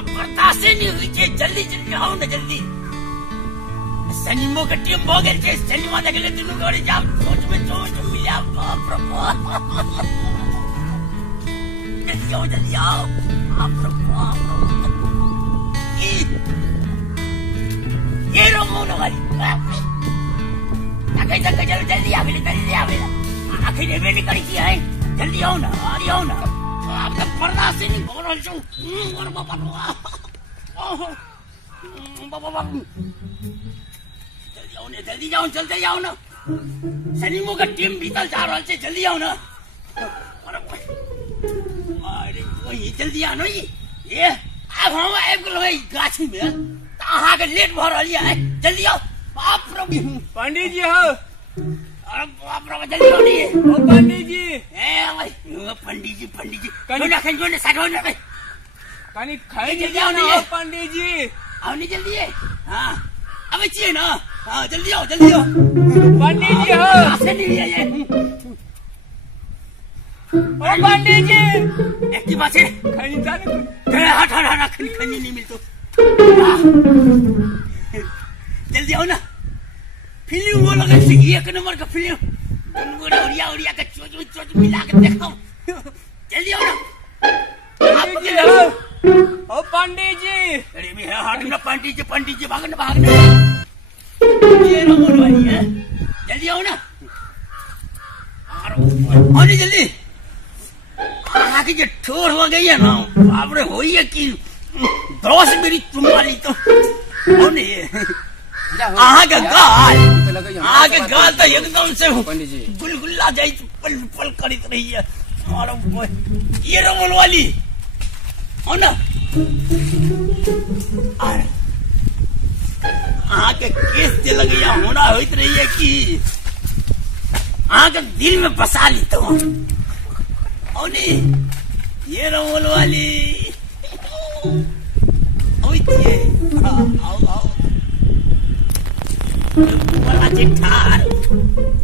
अब बर्दाश्त नहीं हुई छे, जल्दी जल्दी आओ ना जल्दी। सिनेमा का टीम हो गई छे, सिनेमा देख ले तीनों गोड़ी जाओ, सोच में सोच मिला बाप रे बाप। जल्दी आओ बाप रे बाप। ये रोमोनो भाई जल्दी जल्दी आ गए आखिर एवे नहीं करी है, जल्दी आओ ना, आओ ना। अब तक बर्दाश्त नहीं हो रहा छो। अरे बाबा बाबा जल्दी आओ ना, जल्दी जाओ, चलते जाओ ना। सिनेमा का टीम भीतर जा रहा है, जल्दी आओ ना। अरे वही जल्दी आओ ना। ये अब हम एक भाई गाछी में कहाँ के लेट भर रही है, जल्दी आओ बाप रे। पंडित जी हो, अरे बाप रे जल्दी आओ नहीं। ओ पंडित जी, भाई पंडित जी ना खंजो ने साठो ना भाई कहीं खाई जल्दी आओ आओ ना नहीं। पंडित जी। आओ नहीं जल्दी है। हाँ अब चाहिए ना, हाँ जल्दी आओ जल्दी आओ। पंडित जी हो, ऐसे नहीं है ये। ओ पंडित जी, एक की बात है खाई जाने को। हट खनी नहीं मिलतो। जल्दी आओ ना, फिल्म वो लगा एक नंबर का फिल्म, उड़िया का चोच मिला के दिखाओ। जल्दी आओ ना। पंडित जी हो, ओ पंडित जी। अरे भी है हट ना पंडित जी भागना। ये रोमन भाई है, जल्दी आओ ना। आओ नहीं जल्दी। आगे जो ठोर हो गई है ना, बाबरे हो ही है कि दोष मेरी तुम्हारी तो होने आगे गाल तो एकदम से गुलगुल्ला जाई पल करित रही है। और ये रोमन वाली हो ना, आगे केस से लग गया होना होइत रही है कि आगे दिल में बसा ली तो नहीं। ये रोमन वाली आओ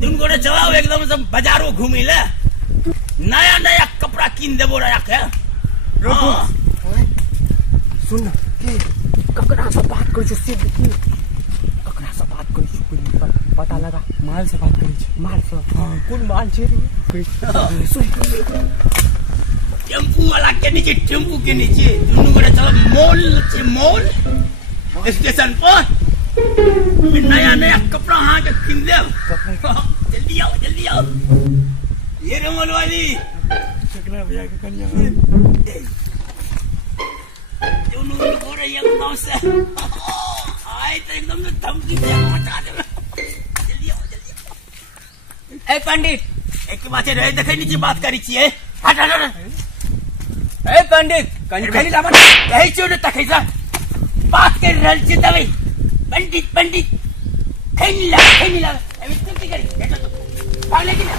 तुम गोड़े चलाओ एकदम से बाजारों घूमी ले, नया कपड़ा कीन देबो रहा। सुन के ककरा से बात कर, से ककरा से बात कर, पता लगा माल से बात कर, माल से। कौन माल छे? टेम्पू वाला के नीचे, टेम्पू के नीचे दोनों गोड़े चलो मॉल स्टेशन पर नया कपड़ा हाँ के किन दे। जल्दी आओ ये रोमन वाली भैया के कन्या दोनों गोड़े एकदम से आए तो एकदम से धमकी मचा दे। जल्दी आओ। ए पंडित, एक बात है देखे नीचे बात करी चाहिए। हट ए पंडित कहीं लावन यही चोर तक ऐसा बात कर रहल छी तभी पंडित खैनी ला अभी तुमती करी देखो तो पाले की ना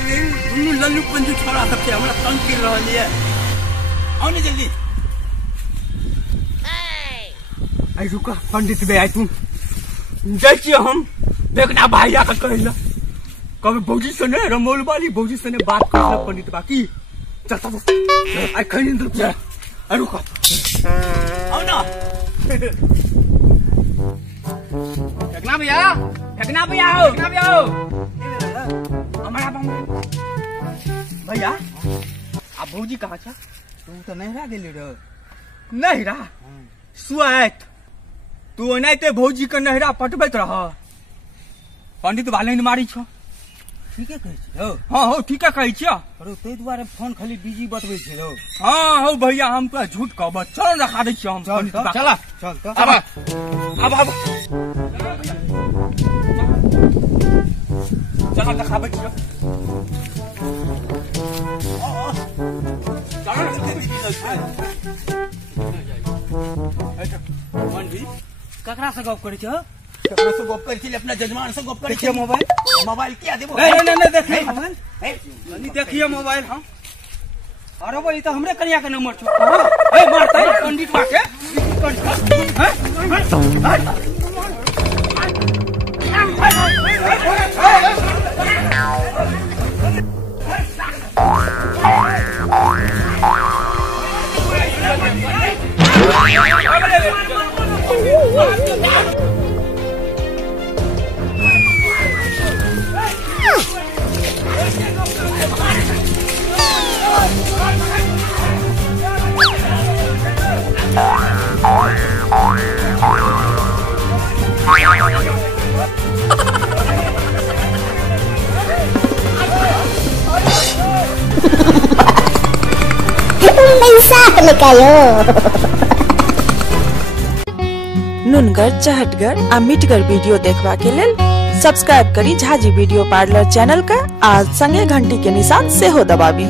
ये दोनों लल्लू पंजू छोड़ा सबसे हमरा तंग कर रहल है। आओ ना जल्दी। आई रुका पंडित बे, आई तुम देखिए हम देखना भाई आकर कहला कभी भौजी से ने रमोल वाली भौजी से ने बात कर पंडित बाकी चलता आई खैनी दे। आई रुका आओ ना। फेंकना भैया आओ हमारा भैया। अब भौजी कहाँ छा? तू तो नहरा गेली रे। नहरा सुआत तू ओनाते भौजी के नहरा पटबैत रह, पंडित वाले ने मारी छो। ठीके कहै छी हो। हाँ हो ठीके कहै छियै। अरे तै दुआरे फोन खाली बिजी बतबै छै रो। हाँ हो भैया हम तो झूठ कहब, चल रखा दै छियै हम। चल तो अब चल दिखाबै छियै। ककरा से गप करै छ? ककरा से गप करै छी? अपना जजमान से गप करै छी। मोबाइल क्या देबो? नहीं देखिए मोबाइल, देखिए मोबाइल। हाँ अरे बोली तो हमरे कन्या के नंबर छो। मारता पंडित बा के साफ निकायो। नुनगर, चहटगर आ मीठगर वीडियो देखबा के लेल सब्सक्राइब करी झाजी वीडियो पार्लर चैनल का आ संगे घंटी के निशान से हो दबाबी।